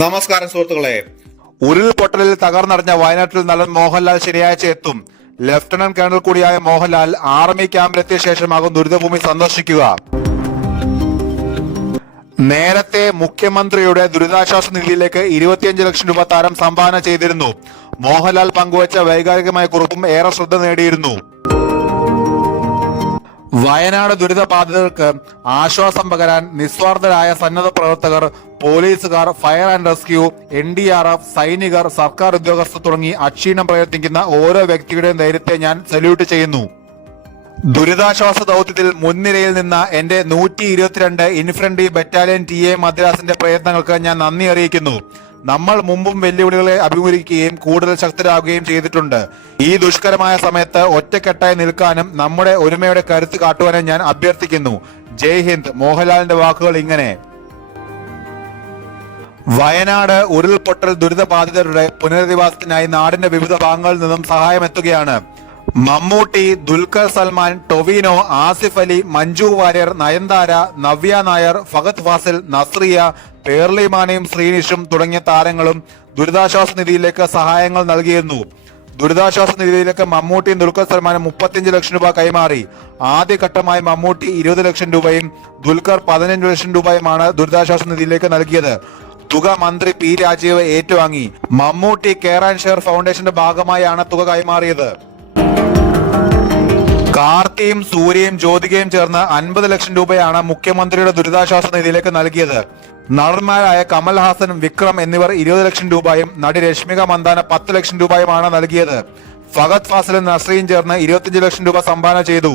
നമസ്കാരം സുഹൃത്തുക്കളെ. ഉരുൾപൊട്ടലിൽ തകർന്നടഞ്ഞ വയനാട്ടിൽ നടൻ മോഹൻലാൽ ശനിയാഴ്ച എത്തും. ലഫ്റ്റനന്റ് കേണൽ കൂടിയായ മോഹൻലാൽ ആർമി ക്യാമ്പിലെത്തിയ ശേഷമാകും ദുരിതഭൂമി സന്ദർശിക്കുക. നേരത്തെ മുഖ്യമന്ത്രിയുടെ ദുരിതാശ്വാസ നിധിയിലേക്ക് 25 ലക്ഷം രൂപ താരം സംഭാവന ചെയ്തിരുന്നു. മോഹൻലാൽ പങ്കുവച്ച വൈകാരികമായ കുറിപ്പും ഏറെ ശ്രദ്ധ നേടിയിരുന്നു. വയനാട് ദുരിതബാധിതർക്ക് ആശ്വാസം പകരാൻ നിസ്വാർത്ഥരായ സന്നദ്ധ പ്രവർത്തകർ, പോലീസുകാർ, ഫയർ ആൻഡ് റെസ്ക്യൂ, NDRF, സൈനികർ, സർക്കാർ ഉദ്യോഗസ്ഥർ തുടങ്ങി അക്ഷീണം പ്രയത്നിക്കുന്ന ഓരോ വ്യക്തിയുടെയും ധൈര്യത്തെ ഞാൻ സല്യൂട്ട് ചെയ്യുന്നു. ദുരിതാശ്വാസ ദൗത്യത്തിൽ മുൻനിരയിൽ നിന്ന എന്റെ 122 ഇൻഫൻട്രി ബറ്റാലിയൻ TA മദ്രാസിന്റെ പ്രയത്നങ്ങൾക്ക് ഞാൻ നന്ദി അറിയിക്കുന്നു. നമ്മൾ മുമ്പും വെല്ലുവിളികളെ അഭിമുഖീകരിക്കുകയും കൂടുതൽ ശക്തരാകുകയും ചെയ്തിട്ടുണ്ട്. ഈ ദുഷ്കരമായ സമയത്ത് ഒറ്റക്കെട്ടായി നിൽക്കാനും നമ്മുടെ ഒരുമയുടെ കരുത്ത് കാട്ടുവാനും ഞാൻ അഭ്യർത്ഥിക്കുന്നു. ജയ് ഹിന്ദ്. മോഹൻലാലിന്റെ വാക്കുകൾ ഇങ്ങനെ. വയനാട് ഉരുൾപൊട്ടൽ ദുരിതബാധിതരുടെ പുനരധിവാസത്തിനായി നാടിന്റെ വിവിധ ഭാഗങ്ങളിൽ നിന്നും സഹായം എത്തുകയാണ്. മമ്മൂട്ടി, ദുൽഖർ സൽമാൻ, ടൊവിനോ, ആസിഫ് അലി, മഞ്ജു വാര്യർ, നയൻതാര, നവ്യ നായർ, ഫഹദ് ഫാസിൽ, നസ്രിയ, പേർലിമാനയും ശ്രീനിഷും തുടങ്ങിയ താരങ്ങളും ദുരിതാശ്വാസ നിധിയിലേക്ക് സഹായങ്ങൾ നൽകിയിരുന്നു. ദുരിതാശ്വാസ നിധിയിലേക്ക് മമ്മൂട്ടിയും ദുൽഖർ സൽമാനും 35 ലക്ഷം രൂപ കൈമാറി. ആദ്യഘട്ടമായി മമ്മൂട്ടി 20 ലക്ഷം രൂപയും ദുൽഖർ 15 ലക്ഷം രൂപയുമാണ് ദുരിതാശ്വാസ നിധിയിലേക്ക് നൽകിയത്. തുക മന്ത്രി P രാജീവ് ഏറ്റുവാങ്ങി. മമ്മൂട്ടി കെയർ ആൻഡ് ഷെയർ ഫൗണ്ടേഷന്റെ ഭാഗമായാണ് തുക കൈമാറിയത്. കാർത്തിയും സൂര്യയും ജ്യോതികയും ചേർന്ന് 50 ലക്ഷം രൂപയാണ് മുഖ്യമന്ത്രിയുടെ ദുരിതാശ്വാസ നിധിയിലേക്ക് നൽകിയത്. നടന്മാരായ കമൽഹാസൻ, വിക്രം എന്നിവർ 20 ലക്ഷം രൂപയും നടി രശ്മിക മന്ദാന 10 ലക്ഷം രൂപയുമാണ് നൽകിയത്. ഫഹദ് ഫാസിലും നസ്രിയും ചേർന്ന് 25 ലക്ഷം രൂപ സംഭാവന ചെയ്തു.